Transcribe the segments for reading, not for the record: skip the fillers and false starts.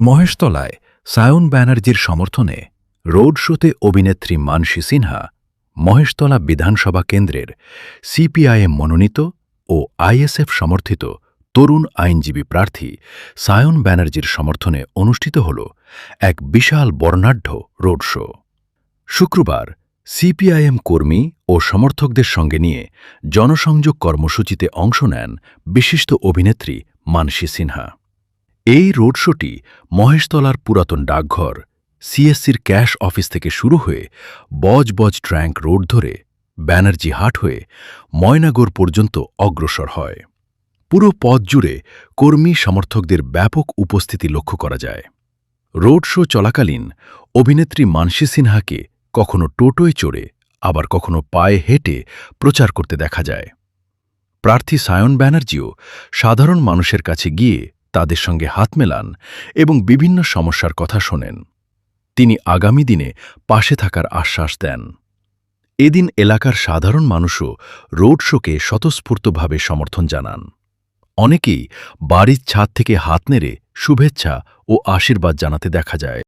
মহেশতলায় সায়ন ব্যানার্জির সমর্থনে রোড শোতে অভিনেত্রী মানসী সিনহা মহেশতলা বিধানসভা কেন্দ্রের সিপিআইএম মনোনীত ও আইএসএফ সমর্থিত তরুণ আইনজীবী প্রার্থী সায়ন ব্যানার্জির সমর্থনে অনুষ্ঠিত হল এক বিশাল বর্ণাঢ্য রোড শো। শুক্রবার সিপিআইএম কর্মী ও সমর্থকদের সঙ্গে নিয়ে জনসংযোগ কর্মসূচিতে অংশ নেন বিশিষ্ট অভিনেত্রী মানসী সিনহা। এই রোড শোটি মহেশতলার পুরাতন ডাকঘর সিএসসির ক্যাশ অফিস থেকে শুরু হয়ে বজবজ ট্র্যাঙ্ক রোড ধরে ব্যানার্জি হাট হয়ে ময়নাগর পর্যন্ত অগ্রসর হয়। পুরো পথ জুড়ে কর্মী সমর্থকদের ব্যাপক উপস্থিতি লক্ষ্য করা যায়। রোড শো চলাকালীন অভিনেত্রী মানসী সিনহাকে কখনো টোটোয় চড়ে আবার কখনো পায়ে হেঁটে প্রচার করতে দেখা যায়। প্রার্থী সায়ন ব্যানার্জিও সাধারণ মানুষের কাছে গিয়ে তাদের সঙ্গে হাত মেলান এবং বিভিন্ন সমস্যার কথা শোনেন। তিনি আগামী দিনে পাশে থাকার আশ্বাস দেন। এদিন এলাকার সাধারণ মানুষও রোড শোকে স্বতঃস্ফূর্তভাবে সমর্থন জানান। অনেকেই বাড়ির ছাদ থেকে হাত নেড়ে শুভেচ্ছা ও আশীর্বাদ জানাতে দেখা যায়।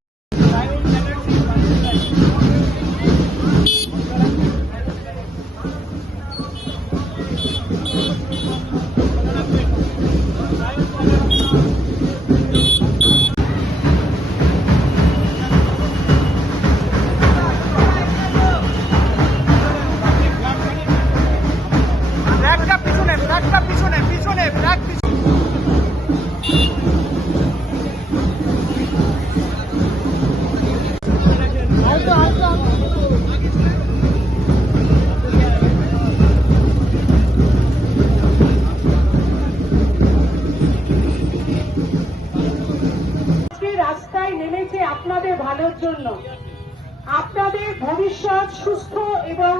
রাস্তায় নেমেছে আপনাদের ভালোর জন্য, আপনাদের ভবিষ্যৎ সুস্থ এবং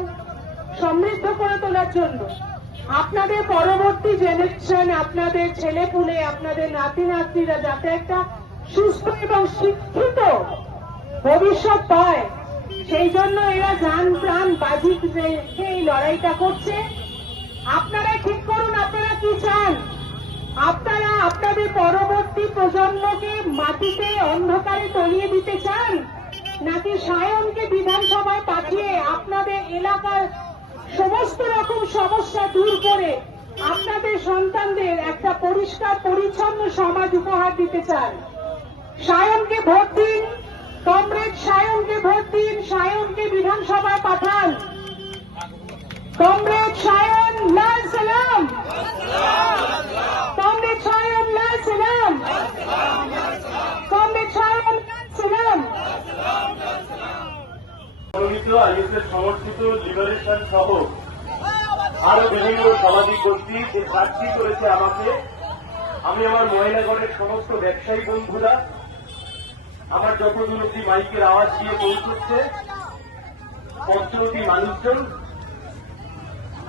সমৃদ্ধ করে তোলার জন্য, আপনাদের পরবর্তী জেনারেশন, আপনাদের ছেলেপুলে, আপনাদের নাতি নাতনিরা যাতে একটা সুস্থ এবং শিক্ষিত ভবিষ্যৎ পায়, সেই জন্য এরা জান প্রাণ বাজি রেখে এই লড়াইটা করছে। আপনারা ঠিক করুন আপনারা কি চান। আপনারা আপনাদের পরবর্তী প্রজন্মকে মাটিতে অন্ধকারে তলিয়ে দিতে চান, নাকি সায়নকে বিধানসভায় পাঠিয়ে আপনাদের এলাকার সমস্ত রকম সমস্যা দূর করে আপনাদের সন্তানদের একটা পরিষ্কার পরিচ্ছন্ন সমাজ উপহার দিতে চান? সায়নকে ভোট দিন, কমরেড সায়নকে ভোট দিন, সায়নকে বিধানসভায় পাঠান। কমরেড সায়ন লাল সালাম, কমরেড সায়ন লাল সালাম, কমরেড সায়ন লাল সালাম। আইএসএফ সমর্থিত লিবারেশন সহ আরো বিভিন্ন সামাজিক গোষ্ঠী যে প্রার্থী করেছে আমাকে, আমি আমার ময়নাগড়ের সমস্ত ব্যবসায়ী বন্ধুরা, আমার যতদূর অব্দি মাইকের আওয়াজ দিয়ে পৌঁছচ্ছে পঞ্চবতী মানুষজন,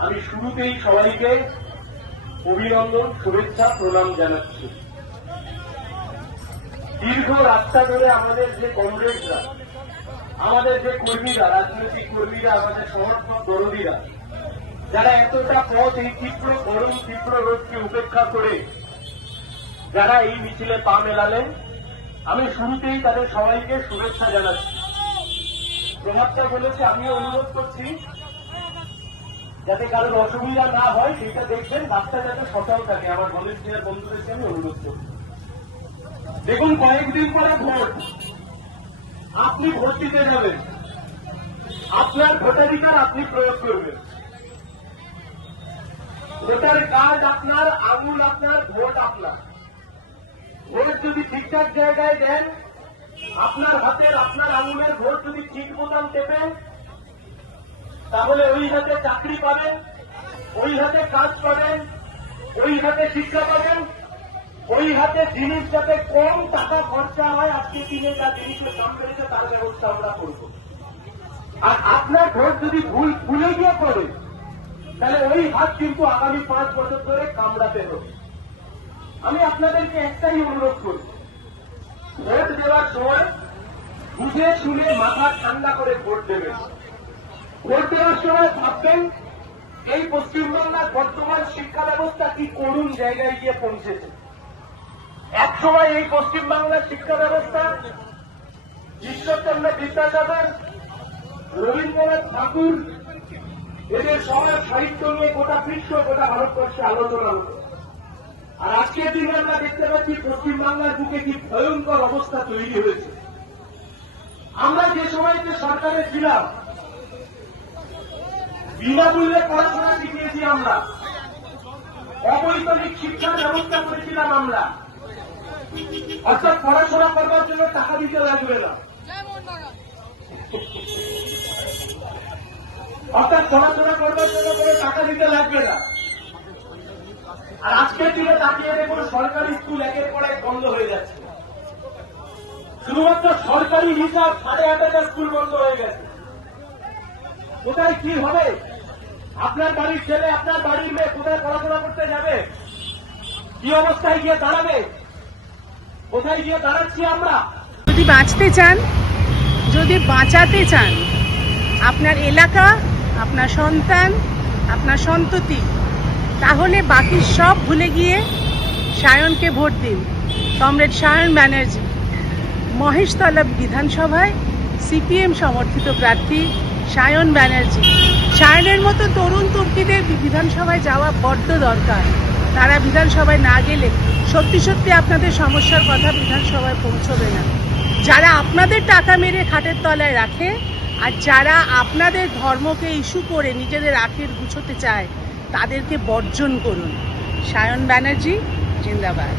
আমি শুরুতেই সবাইকে অভিনন্দন, শুভেচ্ছা, প্রণাম জানাচ্ছি। দীর্ঘ রাস্তা ধরে আমাদের যে কমরেডরা, আমাদের যে কর্মীরা, রাজনৈতিক কর্মীরা, আমাদের সমর্থক দরদীরা, যারা এতটা পথ এই তীব্র গরম তীব্র রোদকে উপেক্ষা করে যারা এই মিছিলে পা মেলালেন, আমি শুরুতেই তাদের সবাইকে শুভেচ্ছা জানাচ্ছি। প্রভাবটা বলেছে, আমিও অনুরোধ করছি যাতে কারোর অসুবিধা না হয় সেটা দেখবেন, রাস্তা যাতে সচল থাকে। আমার ভলেন্টিয়ার বন্ধুদেরকে আমি অনুরোধ করছি। দেখুন, কয়েকদিন পরে ভোট, আপনি ভোট দিতে যাবেন, আপনার ভোটাধিকার আপনি প্রয়োগ করবেন। ভোটার কার্ড আপনার, আঙুল আপনার, ভোট আপনার। ভোট যদি ঠিকঠাক জায়গায় দেন, আপনার হাতের আপনার আঙুলের ভোট যদি ঠিক বোতাম টেপেন, তাহলে ওই হাতে চাকরি পাবেন, ওই হাতে কাজ পাবেন, ওই হাতে শিক্ষা পাবেন, ওই হাতে জিনিস যাতে কম টাকা খরচা হয়, আজকে দিনে যা জিনিসের দাম বেড়েছে তার ব্যবস্থা আমরা করব। আর আপনার ভোট যদি ভুলে গিয়ে পড়ে, তাহলে ওই হাত কিন্তু আগামী 5 বছর ধরে কামড়াতে হবে। আমি আপনাদেরকে একটাই অনুরোধ করি, ভোট দেওয়ার সময় বুঝে শুনে মাথা ঠান্ডা করে ভোট দেবেন। ভোট দেওয়ার সময় ভাববেন এই পশ্চিমবাংলার বর্তমান শিক্ষা ব্যবস্থা কি করুণ জায়গায় গিয়ে পৌঁছেছে। একসময় এই পশ্চিমবাংলার শিক্ষা ব্যবস্থা ঈশ্বরচন্দ্র বিদ্যাসাগর, রবীন্দ্রনাথ ঠাকুর, এদের সবার সাহিত্য নিয়ে গোটা বিশ্ব, গোটা ভারতবর্ষে আলোচনা হতো। আর আজকের দিনে আমরা দেখতে পাচ্ছি পশ্চিমবাংলার বুকে কি ভয়ঙ্কর অবস্থা তৈরি হয়েছে। আমরা যে সময়তে সরকারে ছিলাম, বিনামূল্যে পড়াশোনা শিখিয়েছি আমরা, অবৈতনিক শিক্ষার ব্যবস্থা করেছিলাম আমরা, অর্থাৎ পড়াশোনা করবার জন্য টাকা দিতে লাগবে না, অর্থাৎ পড়াশোনা করবার জন্য কোনো টাকা দিতে লাগবে না। আর আজকের দিনে তাকিয়ে দেখুন সরকারি স্কুল একের পর এক বন্ধ হয়ে যাচ্ছে। শুধুমাত্র সরকারি হিসাব 8,500 স্কুল বন্ধ হয়ে গেছে। কোথায় কি হবে? আপনার বাড়ির ছেলে, আপনার বাড়ির মেয়ে কোথায় পড়াশোনা করতে যাবে? কি অবস্থায় গিয়ে দাঁড়াবে? কোথায় গিয়ে দাঁড়াচ্ছি আমরা? যদি বাঁচতে চান, যদি বাঁচাতে চান আপনার এলাকা, আপনার সন্তান, আপনার সন্ততি, তাহলে বাকি সব ভুলে গিয়ে সায়নকে ভোট দিন। কমরেড সায়ন ব্যানার্জি, মহেশতলা বিধানসভায় সিপিএম সমর্থিত প্রার্থী সায়ন ব্যানার্জি। সায়নের মতো তরুণ তুর্কিদের বিধানসভায় যাওয়া বড্ড দরকার। তারা বিধানসভায় না গেলে সত্যি সত্যি আপনাদের সমস্যার কথা বিধানসভায় পৌঁছবে না। যারা আপনাদের টাকা মেরে খাটের তলায় রাখে আর যারা আপনাদের ধর্মকে ইস্যু করে নিজেদের আখের গুছোতে চায়, তাদেরকে বর্জন করুন। সায়ন ব্যানার্জি জিন্দাবাদ।